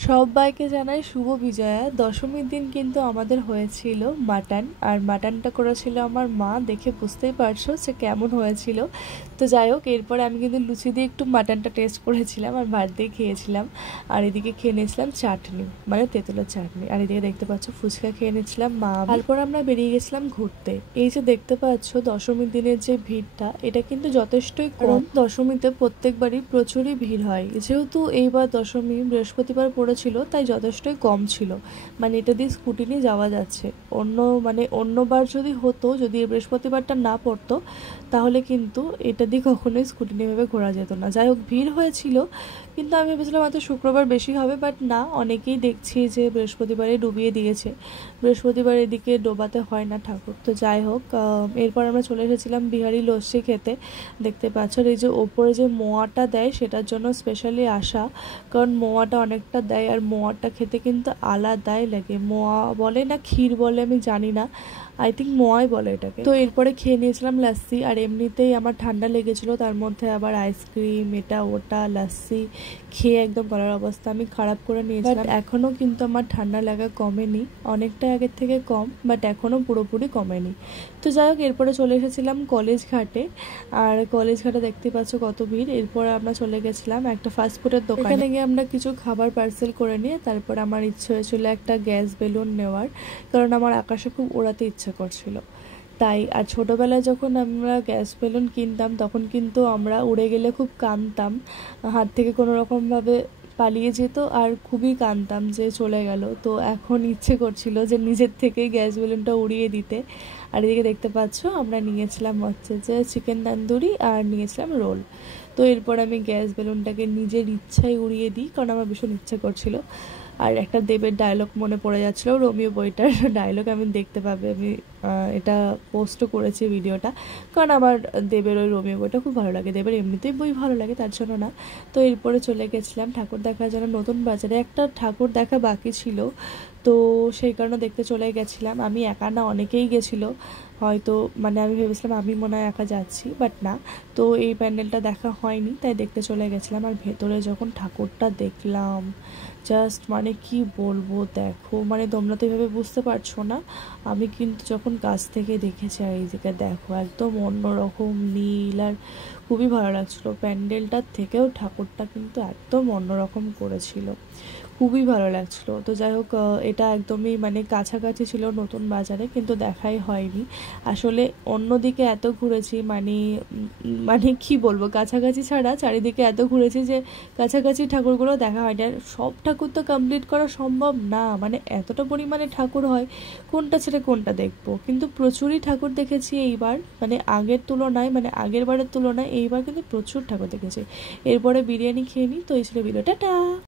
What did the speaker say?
সবাইকে জানাই শুভ বিজয়া। দশমীর দিন কিন্তু আমাদের হয়েছিল মাটন, আর মাটনটা করেছিল আমার মা। দেখে বুঝতেই পারছো সে কেমন হয়েছিল। তো যাই হোক, এরপরে আমি কিন্তু লুচি দিয়ে একটু মাটনটা টেস্ট করেছিলাম আর ভাত দিয়ে খেয়েছিলাম। আর এদিকে খেয়ে নিয়েছিলাম চাটনি, মানে তেঁতুলের চাটনি। আর এদিকে দেখতে পাচ্ছ ফুচকা খেয়ে নিচ্ছিলাম মা। তারপর আমরা বেরিয়ে গেছিলাম ঘুরতে। এই যে দেখতে পাচ্ছ দশমীর দিনের যে ভিড়টা, এটা কিন্তু যথেষ্টই কম। দশমীতে প্রত্যেকবারই প্রচুরই ভিড় হয়, যেহেতু এইবার দশমী বৃহস্পতিবার পড়েছিল তাই যথেষ্টই কম ছিল। মানে এটা দিয়ে স্কুটি নিয়ে যাওয়া যাচ্ছে। অন্যবার যদি হতো, যদি বৃহস্পতিবারটা না পড়তো, তাহলে কিন্তু এটা দিয়ে কখনোই স্কুটি নিয়ে ভেবে ঘোরা যেত না। যাই হোক, ভিড় হয়েছিল, কিন্তু আমি ভেবেছিলাম হয়তো শুক্রবার বেশি হবে, বাট না, অনেকেই দেখছি যে বৃহস্পতিবারে ডুবিয়ে দিয়েছে। বৃহস্পতিবার এদিকে ডোবাতে হয় না ঠাকুর। তো যাই হোক, এরপর আমরা চলে এসেছিলাম বিহারি লস্যি খেতে। দেখতে পাচ্ছ এই যে ওপরে যে মোয়াটা দেয় সেটার জন্য স্পেশালি আসা, কারণ মোয়াটা অনেকটা দেয় আর মোয়াটা খেতে কিন্তু আলাদাই লাগে। মোয়া বলে না ক্ষীর বলে আমি জানি না, আই থিঙ্ক মোয়াই বলে এটাকে। তো এরপরে খেয়ে নিয়েছিলাম লাস্সি, আর এমনিতেই আমার ঠান্ডা লেগেছিলো, তার মধ্যে আবার আইসক্রিম এটা ওটা লাস্সি খেয়ে একদম গলার অবস্থা আমি খারাপ করে নিয়েছিলাম। এখনও কিন্তু আমার ঠান্ডা লাগা কমেনি, অনেকটা আগের থেকে কম, বাট এখনও পুরোপুরি কমেনি। তো যাই হোক, এরপরে চলে এসেছিলাম কলেজ ঘাটে। আর কলেজ ঘাটে দেখতে পাচ্ছ কত ভিড়। এরপরে আমরা চলে গেছিলাম একটা ফাস্টফুডের দোকানে। এখানে গিয়ে আমরা কিছু খাবার পার্সেল করে নিয়ে তারপর আমার ইচ্ছে হয়েছিল একটা গ্যাস বেলুন নেওয়ার, কারণ আমার আকাশে খুব ওড়াতে ইচ্ছে করছিল তাই। আর ছোটোবেলায় যখন আমরা গ্যাস বেলুন কিনতাম তখন কিন্তু আমরা উড়ে গেলে খুব কাঁদতাম, হাত থেকে কোনো রকমভাবে পালিয়ে যেত আর খুবই কাঁদতাম যে চলে গেল। তো এখন ইচ্ছে করছিল যে নিজের থেকেই গ্যাস বেলুনটা উড়িয়ে দিতে। আর এদিকে দেখতে পাচ্ছ আমরা নিয়েছিলাম হচ্ছে যে চিকেন তান্দুরি আর নিয়েছিলাম রোল। তো এরপর আমি গ্যাস বেলুনটাকে নিজের ইচ্ছায় উড়িয়ে দিই, কারণ আমার ভীষণ ইচ্ছে করছিল। আর একটা দেবের ডায়লগ মনে পড়ে যাচ্ছিলো, রোমিও বইটার ডায়লগ। আমি দেখতে পাবে, আমি এটা পোস্টও করেছি ভিডিওটা, কারণ আমার দেবের ওই রোমিও বইটা খুব ভালো লাগে। দেবের এমনিতেই বই ভালো লাগে, তার জন্য না। তো এরপরে চলে গেছিলাম ঠাকুর দেখার জন্য নতুন বাজারে। একটা ঠাকুর দেখা বাকি ছিল, তো সেই কারণে দেখতে চলে গেছিলাম। আমি একা না, অনেকেই গেছিলো হয়তো, মানে আমি ভেবেছিলাম আমি মনে হয় একা যাচ্ছি, বাট না। তো এই প্যান্ডেলটা দেখা হয়নি তাই দেখতে চলে গেছিলাম। আর ভেতরে যখন ঠাকুরটা দেখলাম, জাস্ট মানে কি বলবো, দেখো মানে তোমরা তো এভাবে বুঝতে পারছো না, আমি কিন্তু যখন কাছ থেকে দেখেছি। আর এইদিকে দেখো একদম অন্যরকম নীল, আর খুবই ভালো লাগছিলো। প্যান্ডেলটার থেকেও ঠাকুরটা কিন্তু একদম অন্যরকম করেছিল, খুবই ভালো লাগছিলো। তো যাই হোক, এটা একদমই মানে কাছাকাছি ছিল নতুন বাজারে, কিন্তু দেখাই হয়নি আসলে। অন্যদিকে এত ঘুরেছি, মানে মানে কি বলবো, কাছাকাছি ছাড়া চারিদিকে এত ঘুরেছি যে কাছাকাছি ঠাকুরগুলো দেখা হয়নি। আর সব ঠাকুর তো কমপ্লিট করা সম্ভব না, মানে এতটা পরিমাণে ঠাকুর হয়, কোনটা ছেড়ে কোনটা দেখবো। কিন্তু প্রচুরই ঠাকুর দেখেছি এইবার, মানে আগের তুলনায়, মানে আগের বারের তুলনায় এইবার কিন্তু প্রচুর ঠাকুর দেখেছি। এরপরে বিরিয়ানি খেয়ে নিই। তো এই ছিল ভিডিও, টাটা।